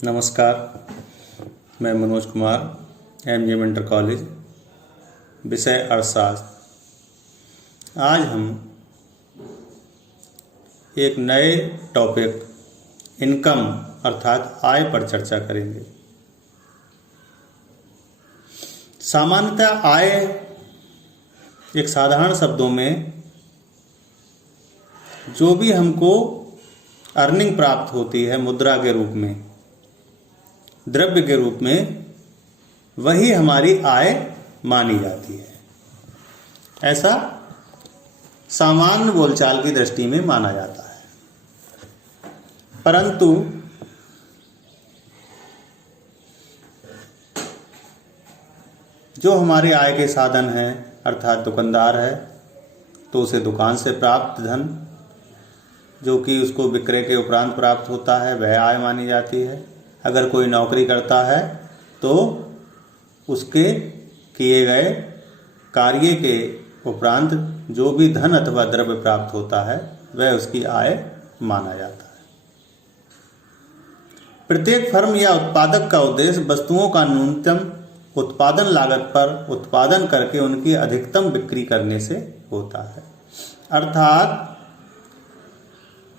नमस्कार, मैं Manoj Kumar, MGM inter college, विषय अर्थशास्त्र। आज हम एक नए टॉपिक इनकम अर्थात आय पर चर्चा करेंगे। सामान्यतः आय एक साधारण शब्दों में जो भी हमको अर्निंग प्राप्त होती है मुद्रा के रूप में, द्रव्य के रूप में, वही हमारी आय मानी जाती है। ऐसा सामान्य बोलचाल की दृष्टि में माना जाता है। परंतु जो हमारे आय के साधन हैं, अर्थात दुकानदार है तो उसे दुकान से प्राप्त धन जो कि उसको विक्रय के उपरांत प्राप्त होता है वह आय मानी जाती है। अगर कोई नौकरी करता है तो उसके किए गए कार्य के उपरांत जो भी धन अथवा द्रव्य प्राप्त होता है वह उसकी आय माना जाता है। प्रत्येक फर्म या उत्पादक का उद्देश्य वस्तुओं का न्यूनतम उत्पादन लागत पर उत्पादन करके उनकी अधिकतम बिक्री करने से होता है। अर्थात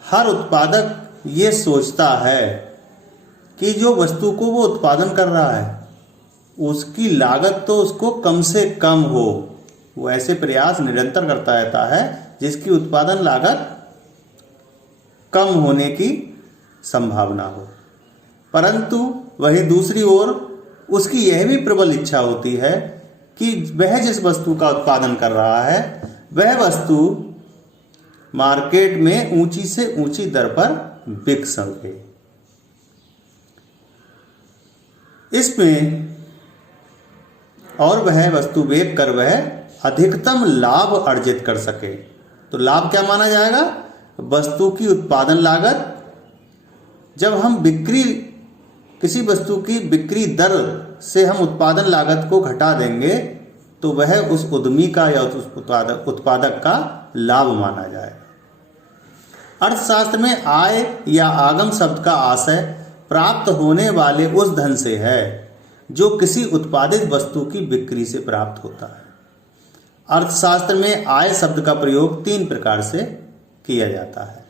हर उत्पादक ये सोचता है कि जो वस्तु को वो उत्पादन कर रहा है उसकी लागत तो उसको कम से कम हो। वो ऐसे प्रयास निरंतर करता रहता है जिसकी उत्पादन लागत कम होने की संभावना हो। परंतु वही दूसरी ओर उसकी यह भी प्रबल इच्छा होती है कि वह जिस वस्तु का उत्पादन कर रहा है वह वस्तु मार्केट में ऊंची से ऊंची दर पर बिक सके। इसमें और वह वस्तु बेच कर वह अधिकतम लाभ अर्जित कर सके। तो लाभ क्या माना जाएगा? वस्तु की उत्पादन लागत। जब हम किसी वस्तु की बिक्री दर से हम उत्पादन लागत को घटा देंगे तो वह उस उद्यमी का या उस उत्पादक का लाभ माना जाएगा। अर्थशास्त्र में आय या आगम शब्द का आशय प्राप्त होने वाले उस धन से है जो किसी उत्पादित वस्तु की बिक्री से प्राप्त होता है। अर्थशास्त्र में आय शब्द का प्रयोग 3 प्रकार से किया जाता है।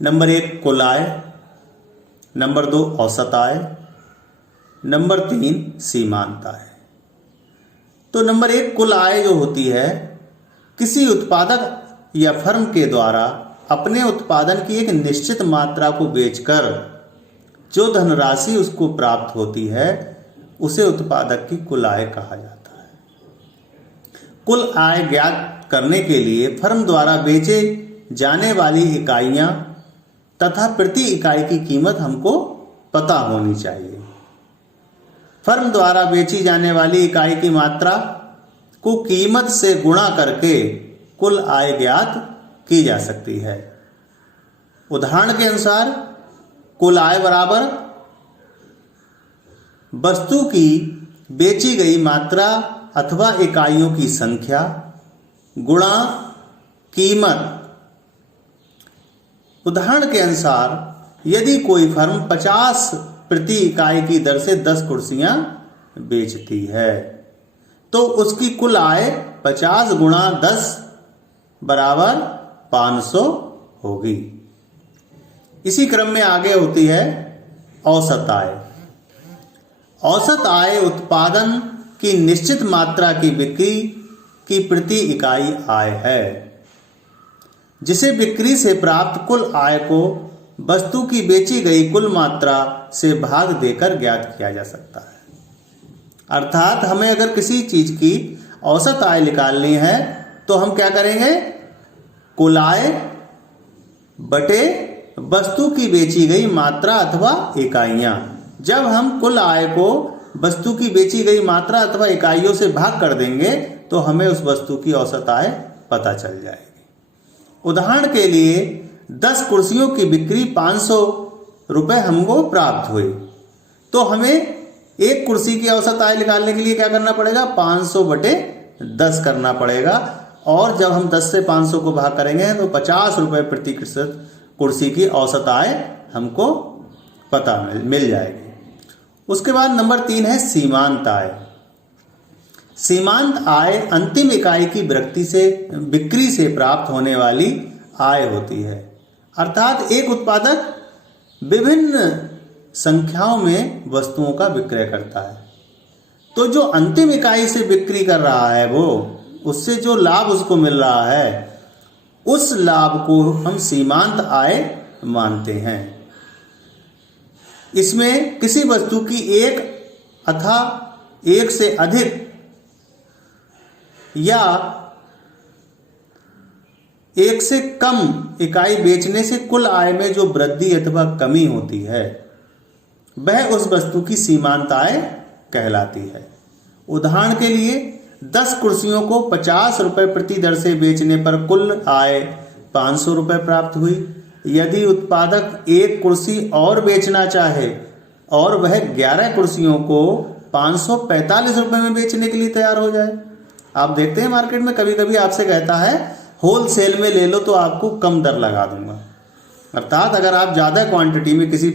नंबर 1 कुल आय, नंबर 2 औसत आय, नंबर 3 सीमांत आय। तो नंबर 1 कुल आय जो होती है किसी उत्पादक या फर्म के द्वारा अपने उत्पादन की एक निश्चित मात्रा को बेचकर जो धनराशि उसको प्राप्त होती है उसे उत्पादक की कुल आय कहा जाता है। कुल आय ज्ञात करने के लिए फर्म द्वारा बेचे जाने वाली इकाइयां तथा प्रति इकाई की कीमत हमको पता होनी चाहिए। फर्म द्वारा बेची जाने वाली इकाई की मात्रा को कीमत से गुणा करके कुल आय ज्ञात की जा सकती है। उदाहरण के अनुसार कुल आय बराबर वस्तु की बेची गई मात्रा अथवा इकाइयों की संख्या गुणा कीमत। उदाहरण के अनुसार यदि कोई फर्म 50 प्रति इकाई की दर से 10 कुर्सियां बेचती है तो उसकी कुल आय 50 गुणा 10 बराबर 500 होगी। इसी क्रम में आगे होती है औसत आय। औसत आय उत्पादन की निश्चित मात्रा की बिक्री की प्रति इकाई आय है जिसे बिक्री से प्राप्त कुल आय को वस्तु की बेची गई कुल मात्रा से भाग देकर ज्ञात किया जा सकता है। अर्थात हमें अगर किसी चीज की औसत आय निकालनी है तो हम क्या करेंगे? कुल आय बटे वस्तु की बेची गई मात्रा अथवा इकाइयां। जब हम कुल आय को वस्तु की बेची गई मात्रा अथवा इकाइयों से भाग कर देंगे तो हमें उस वस्तु की औसत आय पता चल जाएगी। उदाहरण के लिए 10 कुर्सियों की बिक्री 500 रुपए हमको प्राप्त हुई तो हमें एक कुर्सी की औसत आय निकालने के लिए क्या करना पड़ेगा? 500 बटे 10 करना पड़ेगा। और जब हम 10 से 500 को भाग करेंगे तो 50 रुपए प्रति कुर्सी की औसत आय हमको पता मिल जाएगी। उसके बाद नंबर 3 है सीमांत आय। सीमांत आय अंतिम इकाई की बिक्री से प्राप्त होने वाली आय होती है। अर्थात एक उत्पादक विभिन्न संख्याओं में वस्तुओं का विक्रय करता है, तो जो अंतिम इकाई से बिक्री कर रहा है वो उससे जो लाभ उसको मिल रहा है उस लाभ को हम सीमांत आय मानते हैं। इसमें किसी वस्तु की एक अथवा एक से अधिक या एक से कम इकाई बेचने से कुल आय में जो वृद्धि अथवा कमी होती है वह उस वस्तु की सीमांत आय कहलाती है। उदाहरण के लिए 10 कुर्सियों को 50 रुपये प्रति दर से बेचने पर कुल आय 500 रुपये प्राप्त हुई। यदि उत्पादक एक कुर्सी और बेचना चाहे और वह 11 कुर्सियों को 545 रुपये में बेचने के लिए तैयार हो जाए। आप देखते हैं मार्केट में कभी कभी आपसे कहता है होलसेल में ले लो तो आपको कम दर लगा दूंगा। अर्थात अगर आप ज़्यादा क्वांटिटी में किसी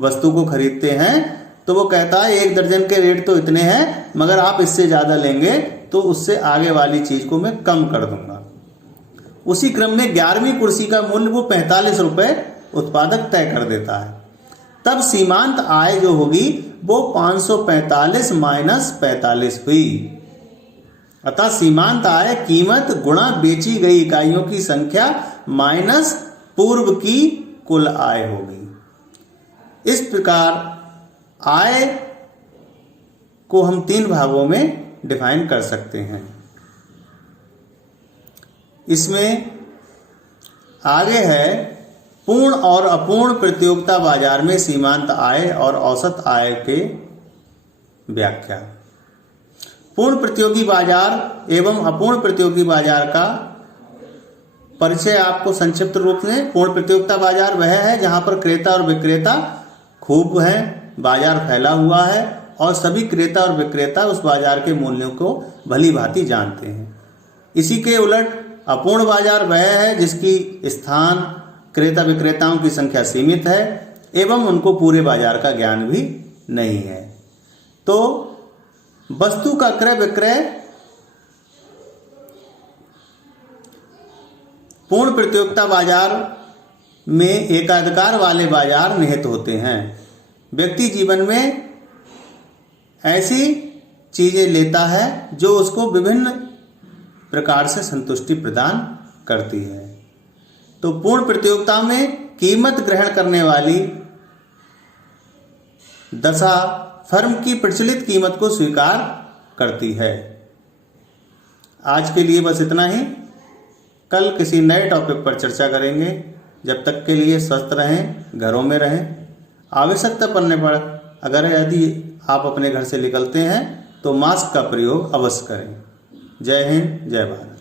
वस्तु को खरीदते हैं तो वो कहता है 1 दर्जन के रेट तो इतने हैं, मगर आप इससे ज़्यादा लेंगे तो उससे आगे वाली चीज़ को मैं कम कर दूंगा। उसी क्रम में 11वीं कुर्सी का मूल्य वो 45 रुपये उत्पादक तय कर देता है। तब सीमांत आय जो होगी वो 545 माइनस 45 हुई। अतः सीमांत आय कीमत गुणा बेची गई इकाइयों की संख्या माइनस पूर्व की कुल आय होगी। इस प्रकार आय को हम 3 भागों में डिफाइन कर सकते हैं। इसमें आगे है पूर्ण और अपूर्ण प्रतियोगिता बाजार में सीमांत आय और औसत आय के व्याख्या। पूर्ण प्रतियोगी बाजार एवं अपूर्ण प्रतियोगी बाजार का परिचय आपको संक्षिप्त रूप में। पूर्ण प्रतियोगिता बाजार वह है जहां पर क्रेता और विक्रेता खूब है, बाजार फैला हुआ है और सभी क्रेता और विक्रेता उस बाजार के मूल्यों को भली भांति जानते हैं। इसी के उलट अपूर्ण बाजार वह है जिसकी स्थान क्रेता विक्रेताओं की संख्या सीमित है एवं उनको पूरे बाजार का ज्ञान भी नहीं है। तो वस्तु का क्रय विक्रय पूर्ण प्रतियोगिता बाजार में एकाधिकार वाले बाजार निहित होते हैं। व्यक्ति जीवन में ऐसी चीजें लेता है जो उसको विभिन्न प्रकार से संतुष्टि प्रदान करती है। तो पूर्ण प्रतियोगिता में कीमत ग्रहण करने वाली दशा फर्म की प्रचलित कीमत को स्वीकार करती है। आज के लिए बस इतना ही। कल किसी नए टॉपिक पर चर्चा करेंगे। जब तक के लिए स्वस्थ रहें, घरों में रहें। आवश्यकता पड़ने पर यदि आप अपने घर से निकलते हैं तो मास्क का प्रयोग अवश्य करें। जय हिंद, जय भारत।